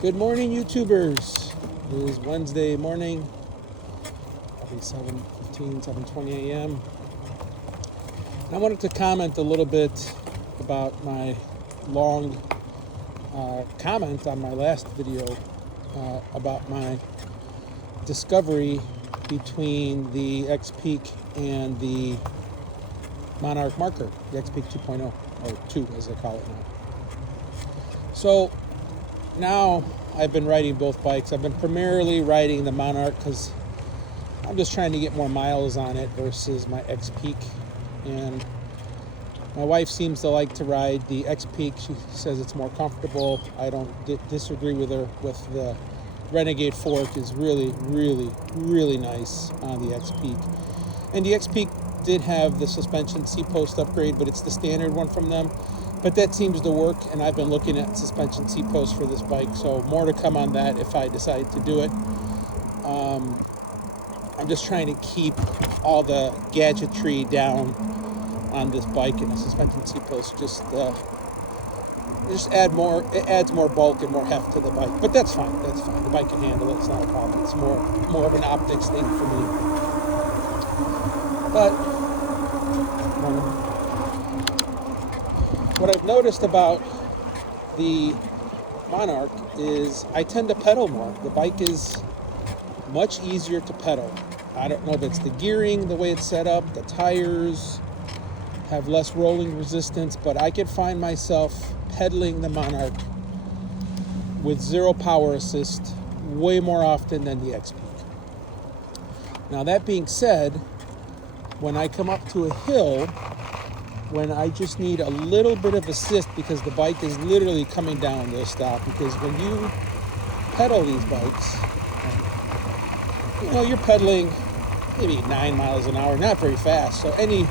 Good morning, YouTubers. It is Wednesday morning, probably 7:15, 7:20 a.m. And I wanted to comment a little bit about my long comment on my last video about my discovery between the XPeak and the Monarc Marker, the XPeak 2.0, or 2 as they call it now. So now I've been riding both bikes. I've been primarily riding the Monarch because I'm just trying to get more miles on it versus my XPeak. And my wife seems to like to ride the XPeak. She says it's more comfortable. I don't disagree with her with the Renegade fork is really, really, really nice on the XPeak. And the XPeak did have the suspension C-post upgrade, but it's the standard one from them. But that seems to work, and I've been looking at suspension C-posts for this bike, so more to come on that if I decide to do it. I'm just trying to keep all the gadgetry down on this bike, and the suspension C-post just add more. It adds more bulk and more heft to the bike, but that's fine. That's fine. The bike can handle it. It's not a problem. It's more of an optics thing for me. But what I've noticed about the Monarch is I tend to pedal more. The bike is much easier to pedal. I don't know if it's the gearing, the way it's set up, the tires have less rolling resistance, but I could find myself pedaling the Monarch with zero power assist way more often than the XPeak. Now that being said, when I come up to a hill, when I just need a little bit of assist because the bike is literally coming down, they'll stop. Because when you pedal these bikes, you're pedaling maybe 9 miles an hour, not very fast. So any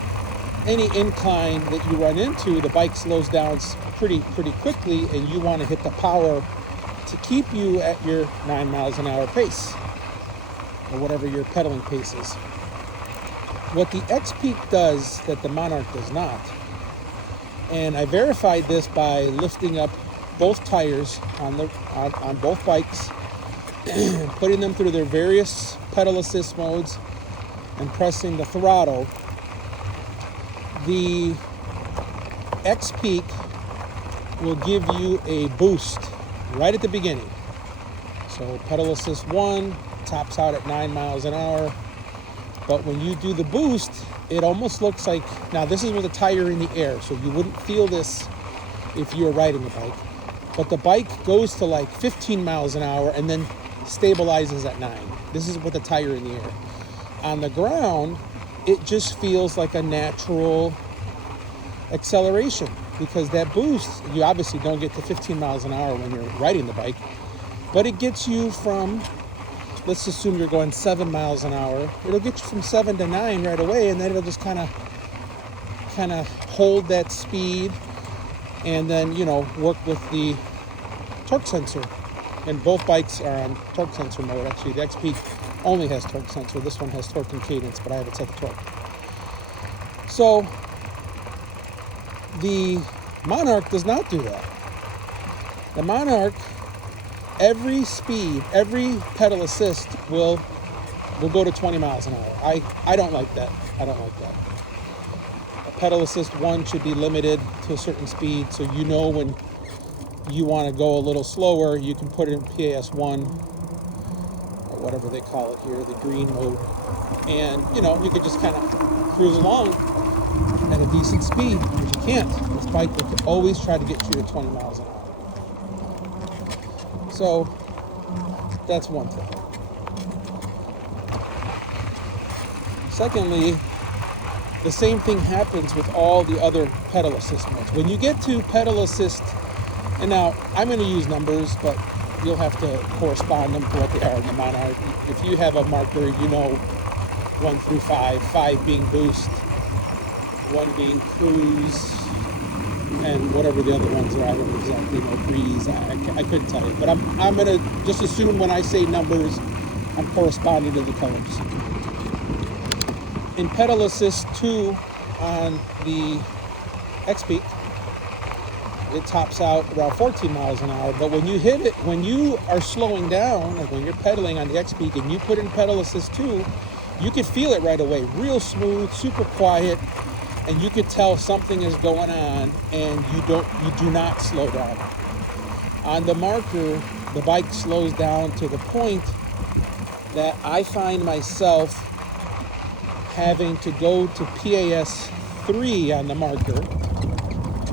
incline that you run into, the bike slows down pretty quickly, and you want to hit the power to keep you at your 9 miles an hour pace, or whatever your pedaling pace is. What the XPeak does that the Monarch does not, and I verified this by lifting up both tires on both bikes, putting them through their various pedal assist modes, and pressing the throttle. The XPeak will give you a boost right at the beginning. So pedal assist 1 tops out at 9 miles an hour. But when you do the boost, it almost looks like, now this is with a tire in the air, so you wouldn't feel this if you were riding the bike. But the bike goes to like 15 miles an hour and then stabilizes at 9. This is with a tire in the air. On the ground, it just feels like a natural acceleration because that boost, you obviously don't get to 15 miles an hour when you're riding the bike, but it gets you from, let's assume you're going 7 miles an hour. It'll get you from 7 to 9 right away, and then it'll just kind of hold that speed, and then work with the torque sensor. And both bikes are on torque sensor mode. Actually, the XPeak only has torque sensor. This one has torque and cadence, but I have it set to torque. So the Monarch does not do that. The Monarch, every pedal assist will go to 20 miles an hour. I don't like that. A pedal assist 1 should be limited to a certain speed, so when you want to go a little slower, you can put it in PAS1 or whatever they call it here, the green mode, and you could just kind of cruise along at a decent speed, but you can't. This bike will always try to get you to 20 miles an hour. So that's one thing. Secondly, the same thing happens with all the other pedal assist modes. When you get to pedal assist, and now I'm going to use numbers, but you'll have to correspond them to what they are in the Monarch. If you have a marker, 1 through 5, 5 being boost, 1 being cruise, and whatever the other ones are, I don't exactly know, breeze, I couldn't tell you. But I'm going to just assume when I say numbers, I'm corresponding to the colors. In pedal assist 2 on the XPeak, it tops out around 14 miles an hour. But when you hit it, when you are slowing down, like when you're pedaling on the XPeak and you put in pedal assist 2, you could feel it right away. Real smooth, super quiet, and you could tell something is going on, and you do not slow down. On the Marker, the bike slows down to the point that I find myself having to go to PAS 3 on the Marker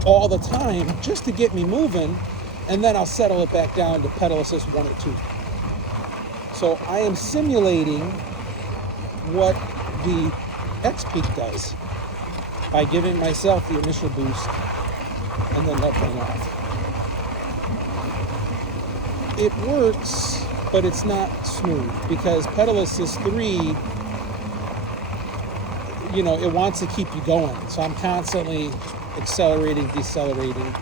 all the time just to get me moving, and then I'll settle it back down to pedal assist 1 or 2. So I am simulating what the XPeak does by giving myself the initial boost and then letting off. It works, but it's not smooth because pedal assist 3, it wants to keep you going. So I'm constantly accelerating, decelerating.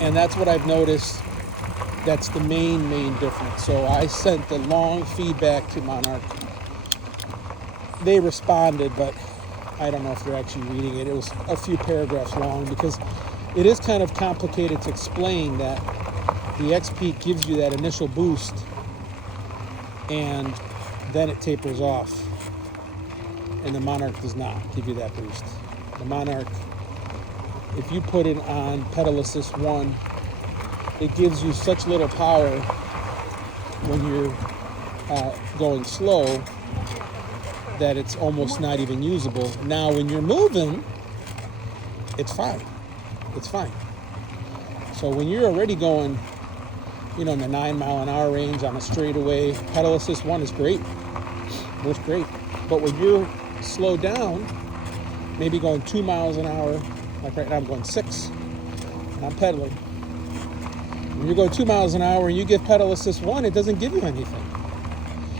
And that's what I've noticed. That's the main difference. So I sent the long feedback to Monarch. They responded, but I don't know if they're actually reading it. It was a few paragraphs long because it is kind of complicated to explain that the XPeak gives you that initial boost and then it tapers off. And the Monarch does not give you that boost. The Monarch, if you put it on pedal assist 1, it gives you such little power when you're going slow that it's almost not even usable. Now, when you're moving, it's fine. It's fine. So when you're already going, in the 9 mile an hour range on a straightaway, pedal assist 1 is great. Works great. But when you're slowed down, maybe going 2 miles an hour, like right now I'm going 6, and I'm pedaling. When you're going 2 miles an hour and you give pedal assist 1, it doesn't give you anything.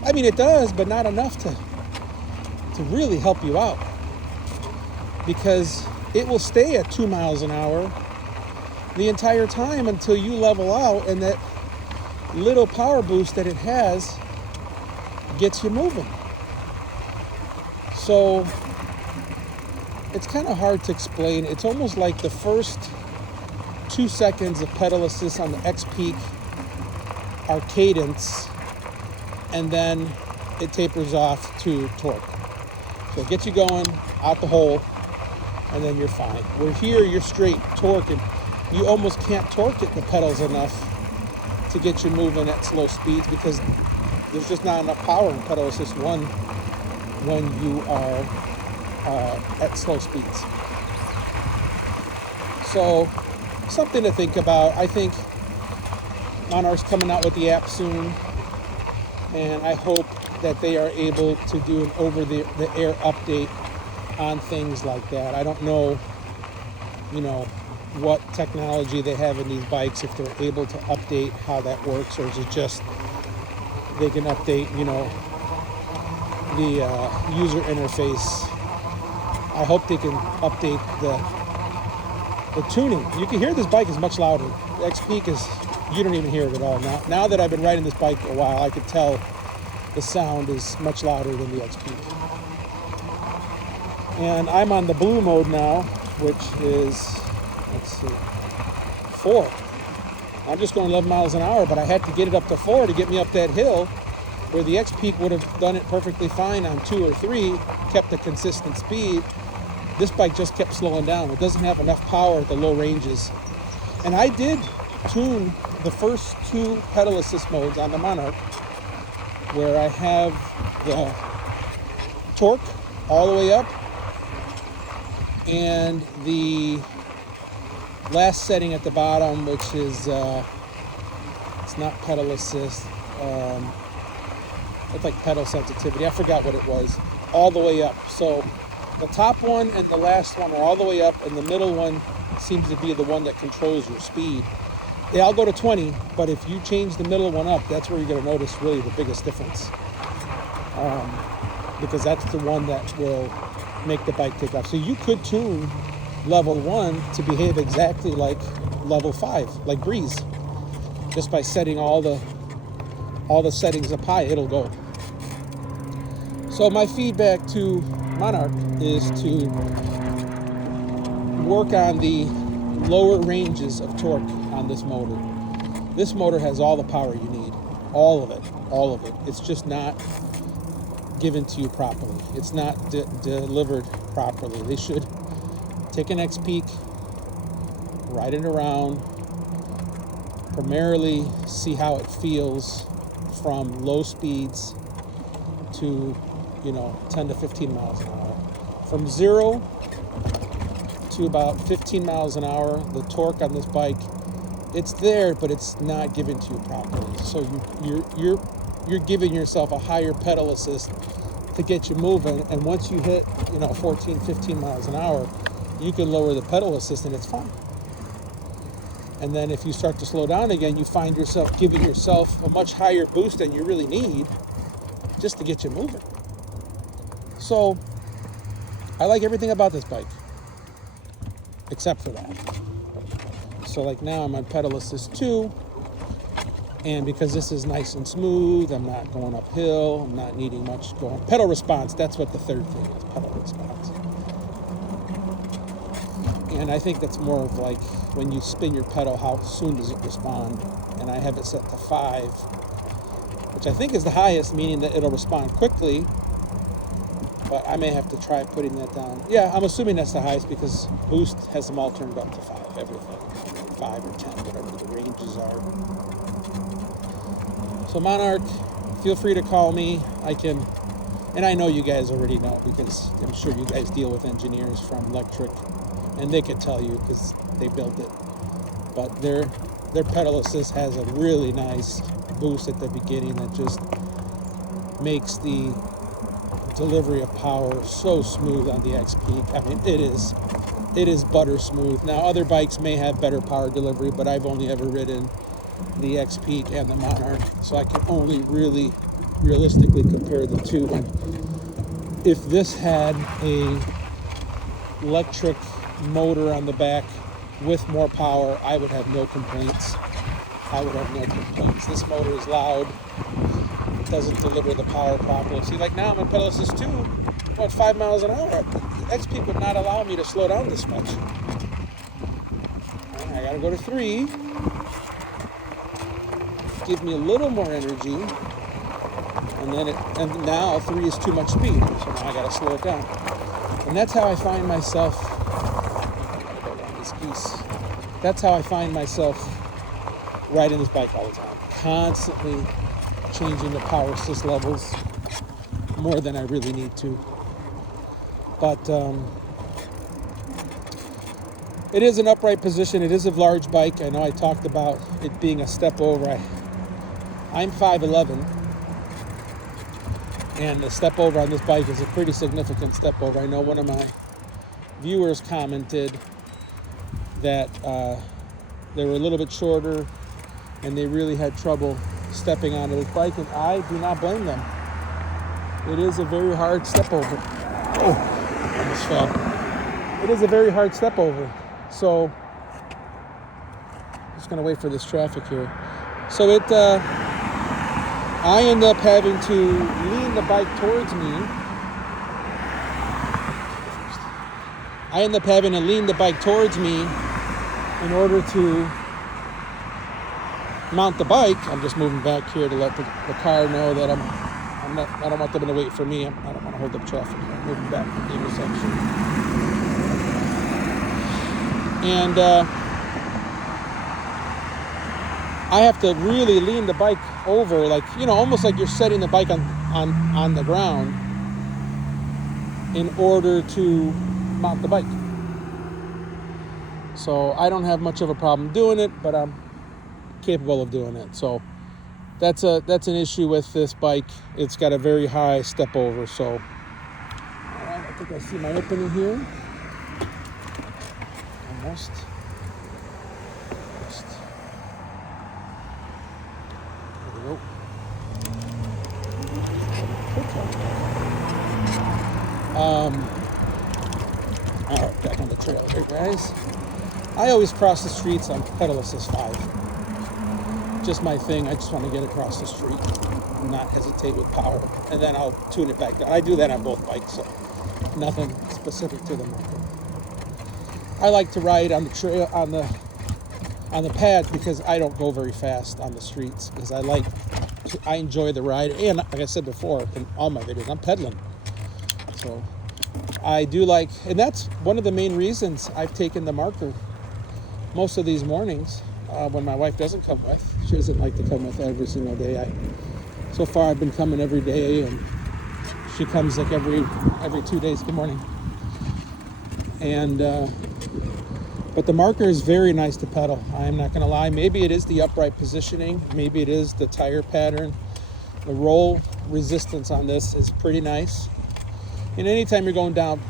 I mean, it does, but not enough to really help you out, because it will stay at 2 miles an hour the entire time until you level out, and that little power boost that it has gets you moving. So it's kind of hard to explain. It's almost like the first 2 seconds of pedal assist on the XPeak are cadence, and then it tapers off to torque. So it gets you going out the hole, and then you're fine. Where here, you're straight torque, and you almost can't torque it the pedals enough to get you moving at slow speeds because there's just not enough power in pedal assist 1 when you are at slow speeds. So something to think about. I think Monarch's coming out with the app soon, and I hope that they are able to do an over-the-air update on things like that. I don't know, what technology they have in these bikes, if they're able to update how that works, or is it just they can update, the user interface. I hope they can update the tuning. You can hear this bike is much louder. The XPeak you don't even hear it at all. Now that I've been riding this bike a while, I could tell the sound is much louder than the XPeak. And I'm on the blue mode now, which is, 4. I'm just going 11 miles an hour, but I had to get it up to 4 to get me up that hill, where the XPeak would have done it perfectly fine on 2 or 3, kept a consistent speed. This bike just kept slowing down. It doesn't have enough power at the low ranges. And I did tune the first 2 pedal assist modes on the Monarch, where I have the torque all the way up, and the last setting at the bottom, which is it's not pedal assist, it's like pedal sensitivity, I forgot what it was, all the way up. So the top one and the last one are all the way up, and the middle one seems to be the one that controls your speed. They all go to 20, but if you change the middle one up, that's where you're going to notice really the biggest difference, because that's the one that will make the bike take off. So you could tune level 1 to behave exactly like level 5, like Breeze. Just by setting all the settings up high, it'll go. So my feedback to Monarch is to work on the lower ranges of torque on this motor. This motor has all the power you need, all of it. It's just not given to you properly. It's not delivered properly. They should take an XPeak, ride it around, primarily see how it feels from low speeds to 10 to 15 miles an hour. From 0 to about 15 miles an hour, the torque on this bike, it's there, but it's not given to you properly. So you're giving yourself a higher pedal assist to get you moving, and once you hit 14, 15 miles an hour, you can lower the pedal assist and it's fine. And then if you start to slow down again, you find yourself giving yourself a much higher boost than you really need just to get you moving. So I like everything about this bike except for that. So like now I'm on pedal assist 2, and because this is nice and smooth, I'm not going uphill, I'm not needing much going. Pedal response, that's what the third thing is, pedal response. And I think that's more of like when you spin your pedal, how soon does it respond? And I have it set to 5, which I think is the highest, meaning that it'll respond quickly, but I may have to try putting that down. Yeah, I'm assuming that's the highest because Boost has them all turned up to 5, everything. 5 or 10, whatever the ranges are. So Monarch, feel free to call me. And I know you guys already know because I'm sure you guys deal with engineers from Lectric, and they could tell you because they built it. But their pedal assist has a really nice boost at the beginning that just makes the delivery of power so smooth on the XPeak. I mean, it is butter smooth. Now, other bikes may have better power delivery, but I've only ever ridden the XPeak and the Monarch, so I can only really realistically compare the two. And if this had a electric motor on the back with more power, I would have no complaints. This motor is loud. It doesn't deliver the power properly. See, like now I'm on pedal assist 2, about 5 miles an hour. The XPeak would not allow me to slow down this much. I gotta go to 3. Give me a little more energy, and now 3 is too much speed, so now I gotta slow it down. And that's how I find myself. That's how I find myself riding this bike all the time, constantly changing the power assist levels more than I really need to. But it is an upright position. It is a large bike. I know I talked about it being a step over. I'm 5'11", and the step over on this bike is a pretty significant step over. I know one of my viewers commented that they were a little bit shorter and they really had trouble stepping onto this bike, and I do not blame them. It is a very hard step over. Oh, I almost fell. It is a very hard step over. So, just gonna wait for this traffic here. So I end up having to lean the bike towards me. I end up having to lean the bike towards me in order to mount the bike. I'm just moving back here to let the car know that I don't want them to wait for me. I don't want to hold up traffic. I'm moving back to the intersection. And I have to really lean the bike over, like, almost like you're setting the bike on the ground in order to mount the bike. So I don't have much of a problem doing it, but I'm capable of doing it. So that's an issue with this bike. It's got a very high step over. So all right, I think I see my opening here. Almost. There we go. All right, back on the trail here, guys. I always cross the streets on pedal assist 5. Just my thing. I just want to get across the street and not hesitate with power. And then I'll tune it back down. I do that on both bikes, so nothing specific to the Marker. I like to ride on the trail, on the pads, because I don't go very fast on the streets, because I enjoy the ride. And like I said before in all my videos, I'm pedaling. So I do like, and that's one of the main reasons I've taken the Marker most of these mornings when my wife doesn't come with. She doesn't like to come with every single day. So far I've been coming every day, and she comes like every 2 days. Good morning. And but the Marker is very nice to pedal. I am not going to lie. Maybe it is the upright positioning. Maybe it is the tire pattern. The roll resistance on this is pretty nice. And anytime you're going down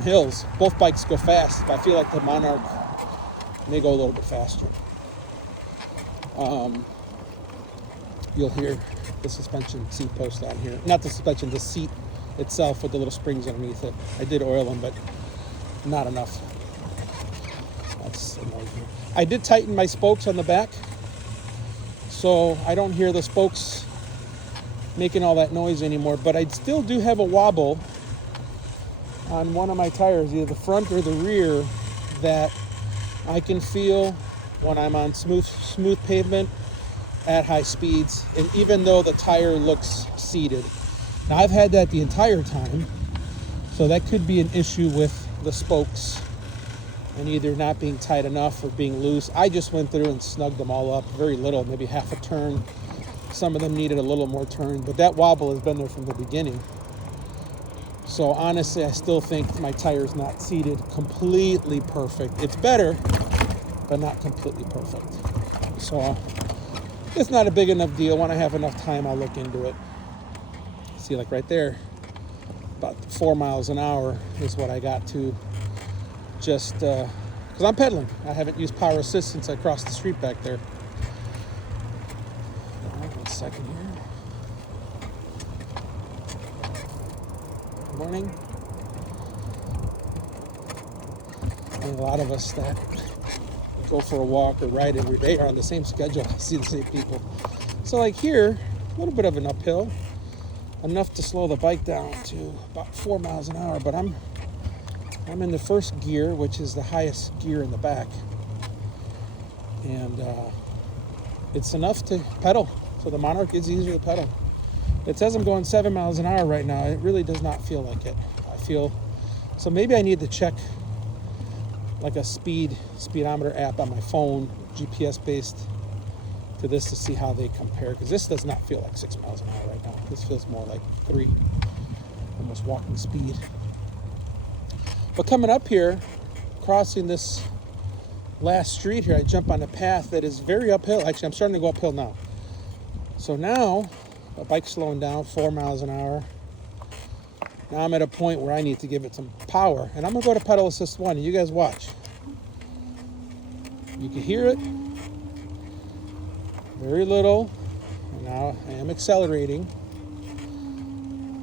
hills, both bikes go fast. But I feel like the Monarch may go a little bit faster. You'll hear the suspension seat post on here. Not the suspension, the seat itself with the little springs underneath it. I did oil them, but not enough. That's annoying. I did tighten my spokes on the back, so I don't hear the spokes making all that noise anymore, but I still do have a wobble on one of my tires, either the front or the rear, that I can feel when I'm on smooth pavement at high speeds, and even though the tire looks seated. Now I've had that the entire time, so that could be an issue with the spokes and either not being tight enough or being loose. I just went through and snugged them all up, very little, maybe half a turn. Some of them needed a little more turn, but that wobble has been there from the beginning. So honestly, I still think my tire's not seated completely perfect. It's better, but not completely perfect. So it's not a big enough deal. When I have enough time, I'll look into it. See, like right there, about 4 miles an hour is what I got to, just because I'm pedaling. I haven't used power assist since I crossed the street back there. One second here. Good morning. And a lot of us that go for a walk or ride every day are on the same schedule. I see the same people. So like here, a little bit of an uphill, enough to slow the bike down to about 4 miles an hour, but I'm in the first gear, which is the highest gear in the back, and it's enough to pedal. So the Monarch is easier to pedal. It says I'm going 7 miles an hour right now. It really does not feel like it. So maybe I need to check like a speedometer app on my phone, GPS based, to this to see how they compare, because this does not feel like 6 miles an hour right now. This feels more like 3, almost walking speed. But coming up here, crossing this last street here, I jump on a path that is very uphill. Actually, I'm starting to go uphill now. So now, the bike's slowing down, 4 miles an hour. Now I'm at a point where I need to give it some power. And I'm going to go to pedal assist 1, and you guys watch. You can hear it. Very little. And now I am accelerating.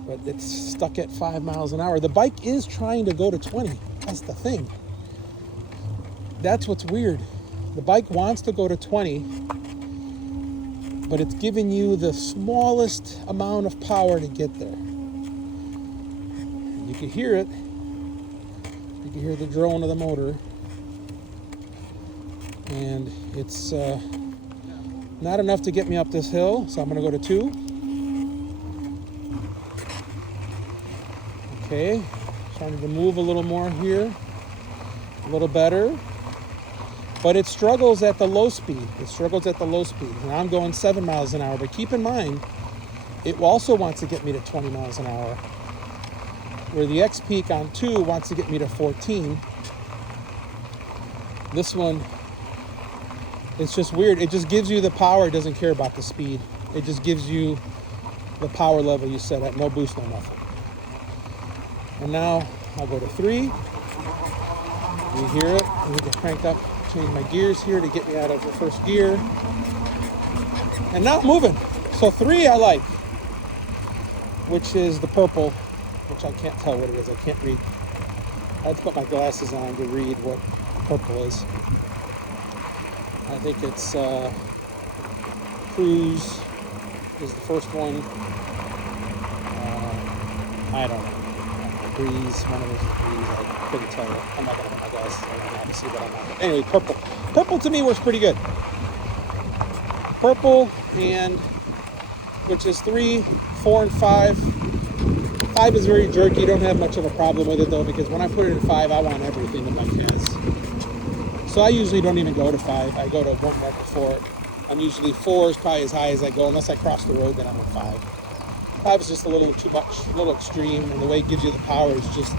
But it's stuck at 5 miles an hour. The bike is trying to go to 20. That's the thing. That's what's weird. The bike wants to go to 20, but it's giving you the smallest amount of power to get there. You can hear it. You can hear the drone of the motor. And it's not enough to get me up this hill, so I'm going to go to 2. Okay, trying to move a little more here, a little better, but it struggles at the low speed. And I'm going 7 miles an hour, but keep in mind, it also wants to get me to 20 miles an hour, where the XPeak on 2 wants to get me to 14. This one, it's just weird. It just gives you the power. It doesn't care about the speed. It just gives you the power level you set at, no boost, no nothing. And now I'll go to 3. You hear it. I need to crank up, change my gears here to get me out of the first gear. And now I'm moving. So 3 I like, which is the purple, which I can't tell what it is. I can't read. I have to put my glasses on to read what purple is. I think it's Cruise is the first one. I don't know. breeze. One of those is breeze. I couldn't tell. I'm not going to put my glasses on right now to see what I'm on. Anyway, purple. Purple to me works pretty good. Purple, and which is 3, 4, and 5. 5 is very jerky. You don't have much of a problem with it though, because when I put it in 5, I want everything the bike has. So I usually don't even go to 5. I go to 1 more before. I'm usually 4 is probably as high as I go, unless I cross the road, then I'm at 5. 5 is just a little too much, a little extreme, and the way it gives you the power is just,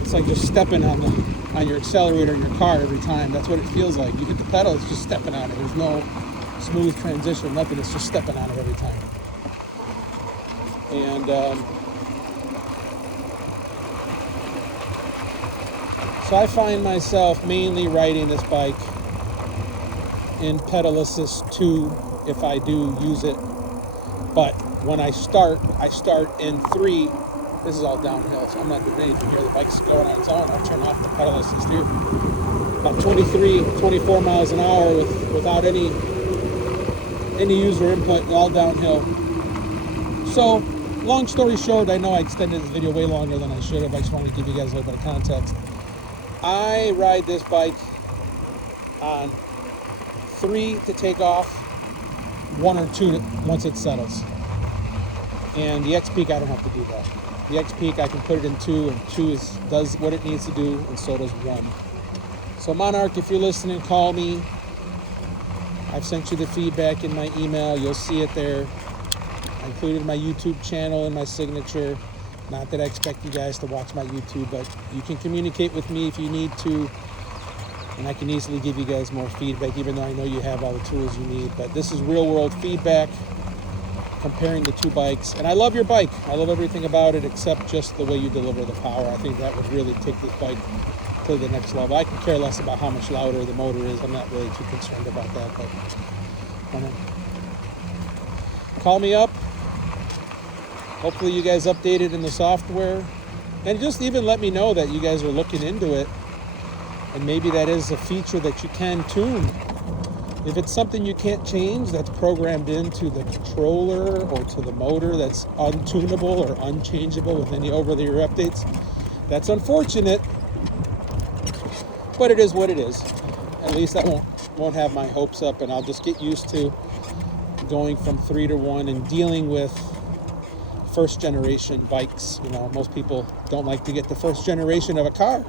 it's like just stepping on your accelerator in your car every time. That's what it feels like. You hit the pedal, it's just stepping on it. There's no smooth transition, nothing. It's just stepping on it every time. And so I find myself mainly riding this bike in pedal assist 2 if I do use it. But when I start in 3. This is all downhill, so I'm not doing anything here. The bike's going on its own. I'll turn off the pedal assist here. About 23, 24 miles an hour without any user input, all downhill. So, long story short, I know I extended this video way longer than I should have. I just wanted to give you guys a little bit of context. I ride this bike on 3 to take off, 1 or 2 once it settles. And the XPeak, I don't have to do that. The XPeak, I can put it in 2, and 2 does what it needs to do, and so does 1. So Monarch, if you're listening, call me. I've sent you the feedback in my email. You'll see it there. I included my YouTube channel in my signature. Not that I expect you guys to watch my YouTube, but you can communicate with me if you need to, and I can easily give you guys more feedback, even though I know you have all the tools you need. But this is real world feedback, comparing the 2 bikes. And I love your bike. I love everything about it except just the way you deliver the power. I think that would really take this bike to the next level. I can care less about how much louder the motor is. I'm not really too concerned about that. But call me up. Hopefully you guys updated in the software. And just even let me know that you guys are looking into it. And maybe that is a feature that you can tune. If it's something you can't change, that's programmed into the controller or to the motor, that's untunable or unchangeable with any over-the-air updates, that's unfortunate, but it is what it is. At least I won't have my hopes up, and I'll just get used to going from 3 to 1 and dealing with first generation bikes. You know, most people don't like to get the first generation of a car.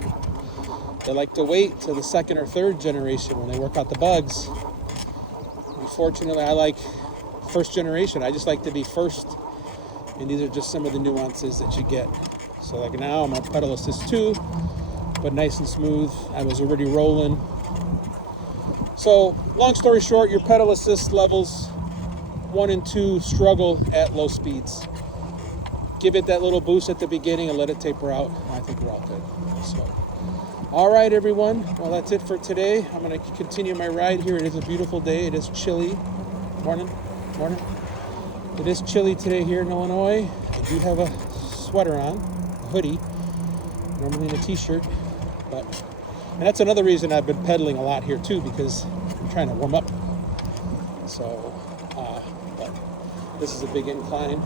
They like to wait till the 2nd or 3rd generation when they work out the bugs. Unfortunately, I like first generation. I just like to be first, and these are just some of the nuances that you get. So like now I'm on pedal assist 2, but nice and smooth. I was already rolling. So long story short, your pedal assist levels 1 and 2 struggle at low speeds. Give it that little boost at the beginning and let it taper out. I think we're all good. So, all right, everyone. Well, that's it for today. I'm going to continue my ride here. It is a beautiful day. It is chilly. Morning. It is chilly today here in Illinois. I do have a sweater on, a hoodie, normally in a t-shirt. And that's another reason I've been pedaling a lot here too, because I'm trying to warm up. So, but this is a big incline.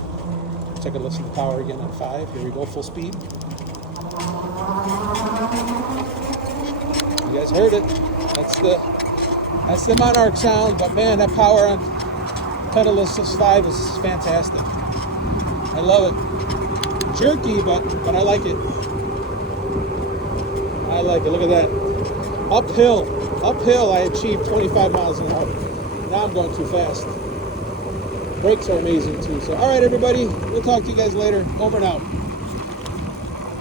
Take a listen to the power again on 5. Here we go, full speed. You guys heard it. That's the Monarch sound, but man, that power on pedal assist 5 is fantastic. I love it. Jerky, but I like it. I like it. Look at that. Uphill, I achieved 25 miles an hour. Now I'm going too fast. Brakes are amazing too. So, all right, everybody. We'll talk to you guys later. Over and out.